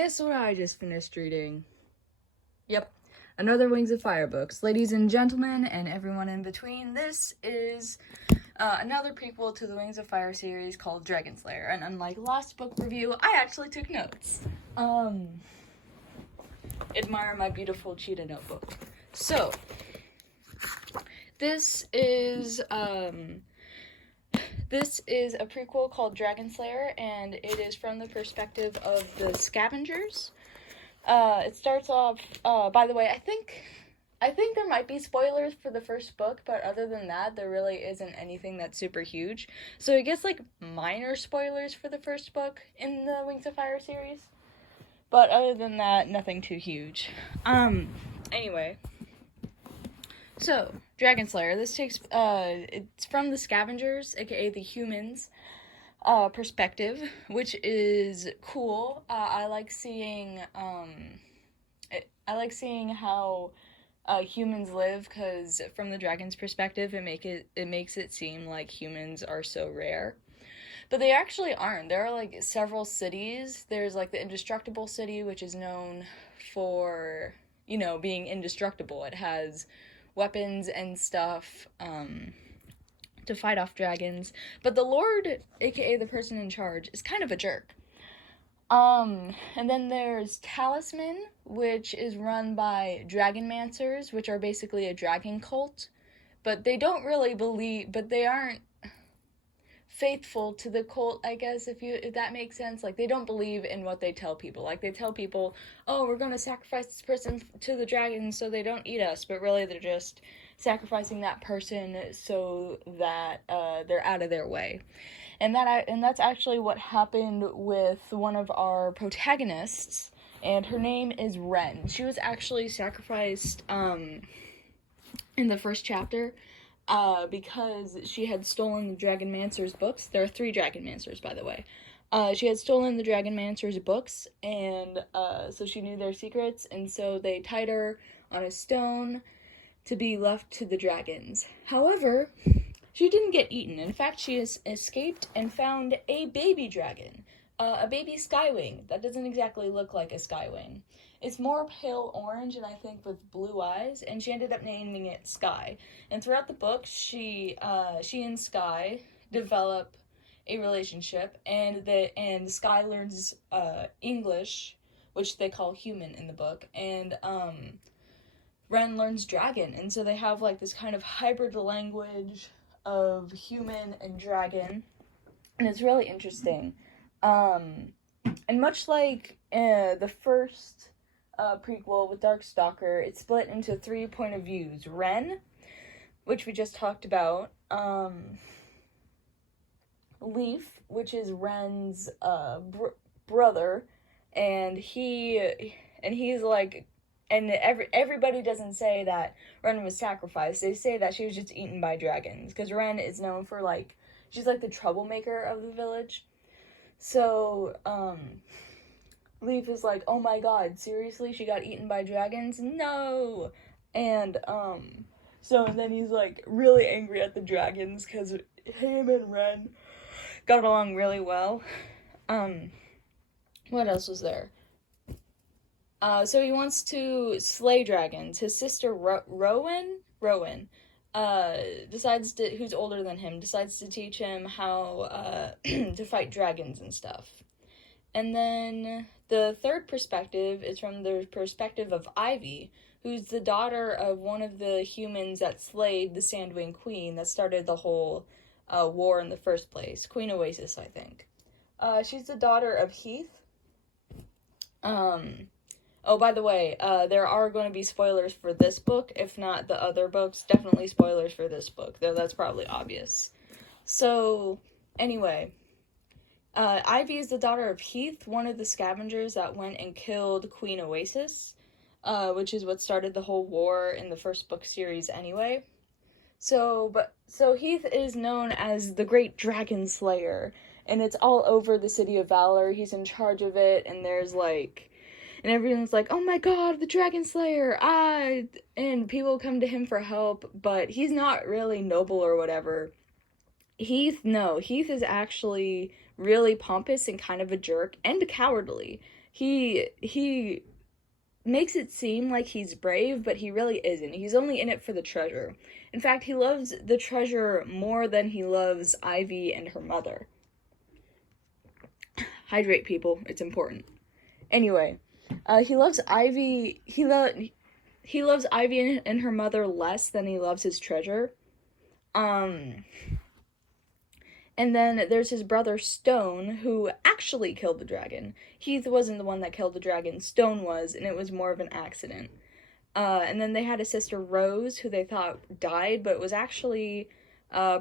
Guess what I just finished reading? Yep, another Wings of Fire books. Ladies and gentlemen, and everyone in between, this is another prequel to the Wings of Fire series called Dragonslayer. And unlike last book review, I actually took notes. Admire my beautiful cheetah notebook. So, this is a prequel called Dragonslayer, and it is from the perspective of the scavengers. It starts off, by the way, I think there might be spoilers for the first book, but other than that, there really isn't anything that's super huge. So I guess, like, minor spoilers for the first book in the Wings of Fire series. But other than that, nothing too huge. Anyway. So, Dragonslayer, this takes, it's from the scavengers, aka the humans, perspective, which is cool. I like seeing how humans live, because from the dragon's perspective, it makes it seem like humans are so rare. But they actually aren't. There are, like, several cities. There's, like, the Indestructible City, which is known for, you know, being indestructible. It has weapons and stuff, to fight off dragons. But the Lord, aka the person in charge, is kind of a jerk. And then there's Talisman, which is run by Dragonmancers, which are basically a dragon cult. But they don't really believe, but they aren't faithful to the cult, I guess, if that makes sense. Like, they don't believe in what they tell people. Like, they tell people, oh, we're gonna sacrifice this person to the dragons so they don't eat us, but really they're just sacrificing that person so that they're out of their way. And that's actually what happened with one of our protagonists, and her name is Ren. She was actually sacrificed in the first chapter, because she had stolen the Dragonmancer's books. There are 3 Dragonmancers, by the way. She had stolen the Dragonmancer's books, and so she knew their secrets, and so they tied her on a stone to be left to the dragons. However, she didn't get eaten. In fact, she escaped and found a baby dragon, a baby skywing. That doesn't exactly look like a skywing. It's more pale orange, and I think with blue eyes, and she ended up naming it Sky. And throughout the book, she and Sky develop a relationship, and Sky learns English, which they call human in the book, and Ren learns dragon, and so they have, like, this kind of hybrid language of human and dragon, and it's really interesting. And much like the first prequel with Darkstalker, it's split into 3 point of views. Ren, which we just talked about, Leaf, which is Ren's brother, and he's like, and everybody doesn't say that Ren was sacrificed. They say that she was just eaten by dragons, because Ren is known for, like, she's like the troublemaker of the village. So Leaf is like, oh my god, seriously, she got eaten by dragons? No! And so then he's, like, really angry at the dragons, because him and Ren got along really well. What else was there? So he wants to slay dragons. His sister Rowan, who's older than him, decides to teach him how to fight dragons and stuff. And then the third perspective is from the perspective of Ivy, who's the daughter of one of the humans that slayed the Sandwing Queen that started the whole war in the first place. Queen Oasis, I think. She's the daughter of Heath. Oh, by the way, there are going to be spoilers for this book, if not the other books. Definitely spoilers for this book, though that's probably obvious. So, anyway, Ivy is the daughter of Heath, one of the scavengers that went and killed Queen Oasis, which is what started the whole war in the first book series anyway. So Heath is known as the Great Dragon Slayer, and it's all over the City of Valor. He's in charge of it, and there's, like, and everyone's like, oh my god, the Dragon Slayer, and people come to him for help, but he's not really noble or whatever. Heath, no, Heath is actually really pompous and kind of a jerk and cowardly. He makes it seem like he's brave, but he really isn't. He's only in it for the treasure. In fact, he loves the treasure more than he loves Ivy and her mother. Hydrate, people. It's important. Anyway, he loves Ivy. He loves Ivy and her mother less than he loves his treasure. And then there's his brother Stone, who actually killed the dragon. Heath wasn't the one that killed the dragon, Stone was, and it was more of an accident. And then they had a sister Rose, who they thought died, but it was actually, I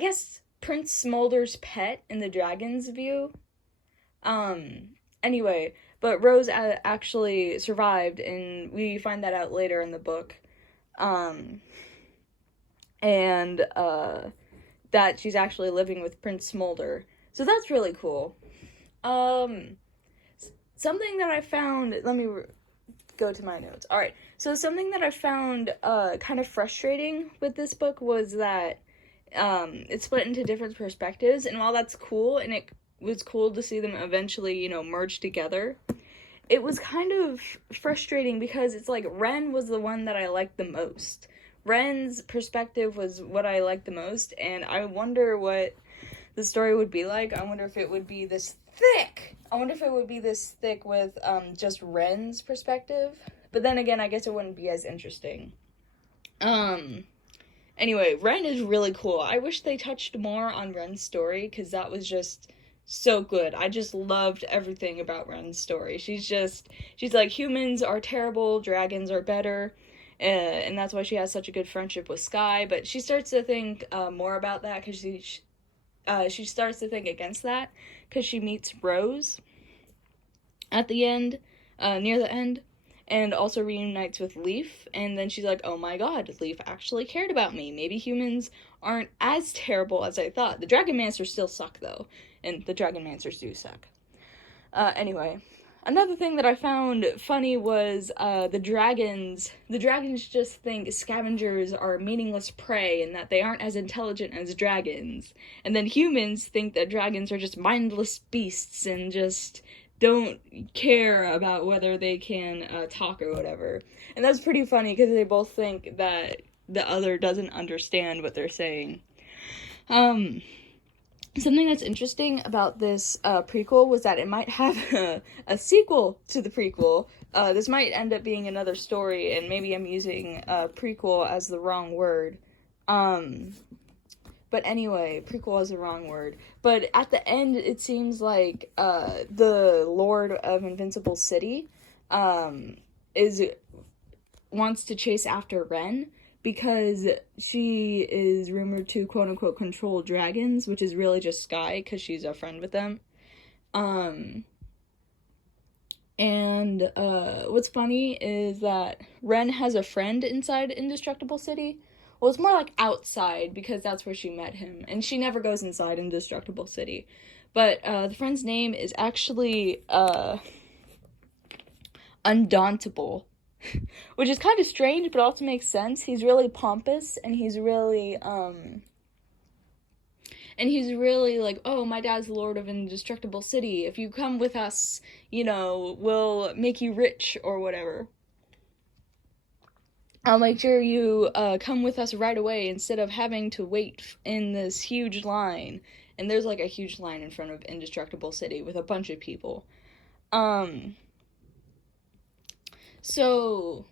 guess, Prince Smolder's pet in the dragon's view. Anyway, but Rose actually survived, and we find that out later in the book. That she's actually living with Prince Smolder. So that's really cool. Something that I found, let me go to my notes. Alright, so something that I found kind of frustrating with this book was that it's split into different perspectives, and while that's cool, and it was cool to see them eventually, merge together, it was kind of frustrating because it's like Ren was the one that I liked the most. Ren's perspective was what I liked the most, and I wonder what the story would be like. I wonder if it would be this thick. With just Ren's perspective. But then again, I guess it wouldn't be as interesting. Anyway, Ren is really cool. I wish they touched more on Ren's story, because that was just so good. I just loved everything about Ren's story. She's like, humans are terrible, dragons are better. And that's why she has such a good friendship with Sky, but she starts to think more about that, because she starts to think against that, because she meets Rose at the end, near the end, and also reunites with Leaf, and then she's like, oh my god, Leaf actually cared about me. Maybe humans aren't as terrible as I thought. The Dragonmancers still suck, though, and the Dragonmancers do suck. Anyway. Another thing that I found funny was the dragons. The dragons just think scavengers are meaningless prey and that they aren't as intelligent as dragons. And then humans think that dragons are just mindless beasts and just don't care about whether they can talk or whatever. And that's pretty funny because they both think that the other doesn't understand what they're saying. Something that's interesting about this prequel was that it might have a sequel to the prequel. This might end up being another story, and maybe I'm using prequel as the wrong word. But anyway, prequel is the wrong word. But at the end, it seems like the Lord of Invincible City wants to chase after Ren, because she is rumored to, quote-unquote, control dragons, which is really just Sky, because she's a friend with them. What's funny is that Ren has a friend inside Indestructible City. Well, it's more like outside, because that's where she met him, and she never goes inside Indestructible City. But the friend's name is actually Undauntable. Which is kind of strange, but also makes sense. He's really pompous, and he's really like, oh, my dad's the Lord of Indestructible City. If you come with us, we'll make you rich, or whatever. I'll make sure you come with us right away, instead of having to wait in this huge line. And there's, like, a huge line in front of Indestructible City with a bunch of people. So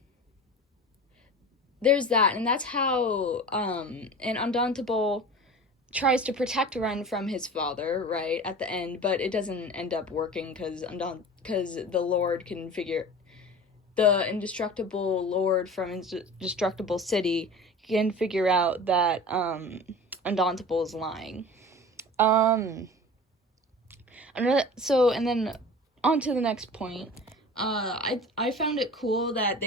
there's that, and that's how and Undauntable tries to protect Ren from his father, right, at the end, but it doesn't end up working because the Lord can the Indestructible Lord from Indestructible City can figure out that Undauntable is lying. And then on to the next point. I found it cool that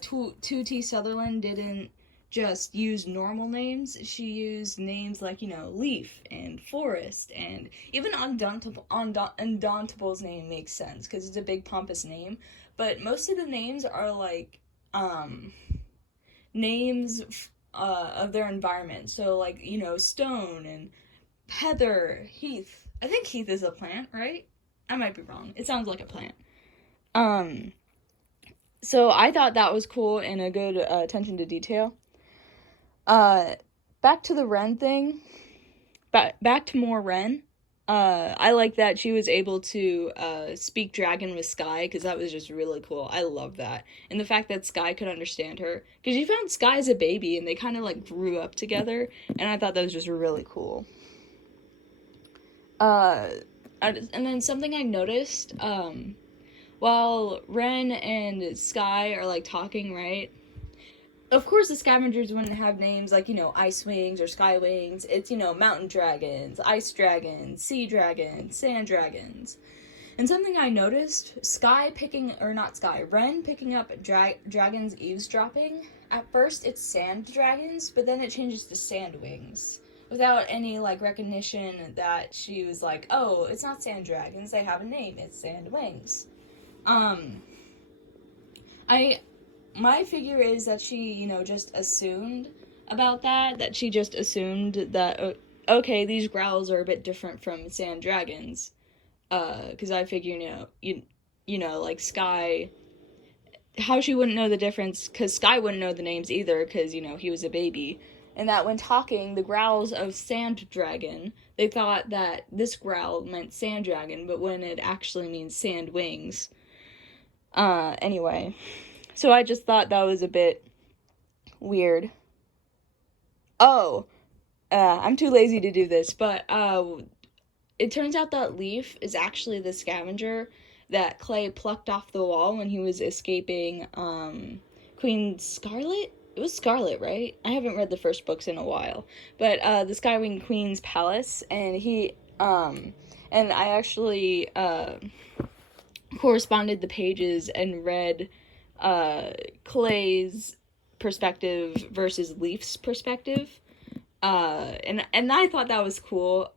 Tuti Sutherland didn't just use normal names. She used names like, Leaf and Forest, and even Undauntable's name makes sense, because it's a big pompous name, but most of the names are like, names of their environment. So like, you know, stone and heather, heath. I think heath is a plant, right? I might be wrong. It sounds like a plant. So I thought that was cool and a good attention to detail. Back to the Ren thing. Back to more Ren. I like that she was able to speak dragon with Sky, because that was just really cool. I love that. And the fact that Sky could understand her, because you found Sky as a baby and they kind of like grew up together, and I thought that was just really cool. And then something I noticed, while Ren and Sky are like talking, right? Of course, the scavengers wouldn't have names like, you know, Ice Wings or Sky Wings. It's, you know, Mountain Dragons, Ice Dragons, Sea Dragons, Sand Dragons. And something I noticed, Ren picking up dragons eavesdropping. At first, it's Sand Dragons, but then it changes to Sand Wings. Without any, like, recognition that she was like, oh, it's not Sand Dragons, they have a name, it's Sand Wings. My figure is that she, you know, just assumed about that she just assumed that, okay, these growls are a bit different from Sand Dragons, because I figure, you know, like Sky, how she wouldn't know the difference, because Sky wouldn't know the names either, because, you know, he was a baby, and that when talking the growls of Sand Dragon, they thought that this growl meant Sand Dragon, but when it actually means Sand Wings. Anyway. So I just thought that was a bit weird. Oh, I'm too lazy to do this, but it turns out that Leaf is actually the scavenger that Clay plucked off the wall when he was escaping Queen Scarlet? It was Scarlet, right? I haven't read the first books in a while. But the Skywing Queen's palace, and and I actually corresponded the pages and read Clay's perspective versus Leaf's perspective, and I thought that was cool.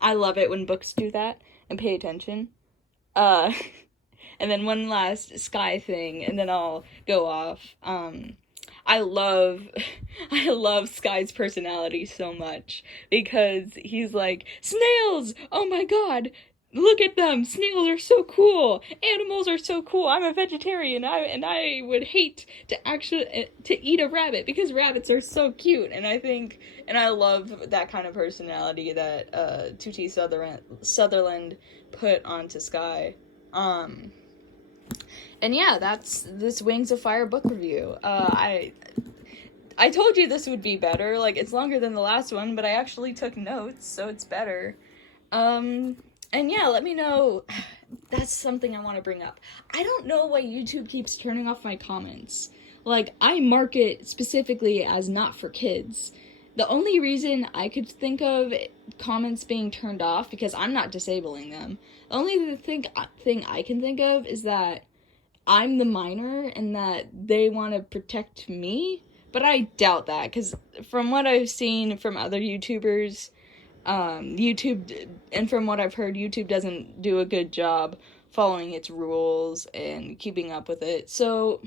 I love it when books do that and pay attention. And then one last Sky thing, and then I'll go off. I love Sky's personality so much, because he's like, snails! Oh my god! Look at them! Snails are so cool! Animals are so cool! I'm a vegetarian, and I would hate to eat a rabbit, because rabbits are so cute, and I love that kind of personality that Tutti Sutherland put onto Sky. And yeah, that's this Wings of Fire book review. I told you this would be better. Like, it's longer than the last one, but I actually took notes, so it's better. And yeah, let me know. That's something I want to bring up. I don't know why YouTube keeps turning off my comments. Like, I mark it specifically as not for kids. The only reason I could think of comments being turned off, because I'm not disabling them, the only thing I can think of is that I'm the minor and that they want to protect me. But I doubt that, because from what I've seen from other YouTubers, YouTube, and from what I've heard, YouTube doesn't do a good job following its rules and keeping up with it. So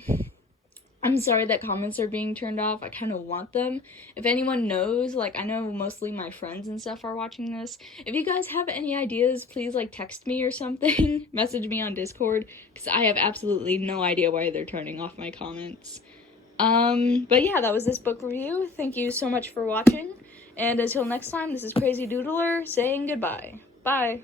I'm sorry that comments are being turned off. I kind of want them. If anyone knows, like, I know mostly my friends and stuff are watching this. If you guys have any ideas, please, like, text me or something. Message me on Discord, because I have absolutely no idea why they're turning off my comments. But yeah, that was this book review. Thank you so much for watching. And until next time, this is Crazy Doodler saying goodbye. Bye.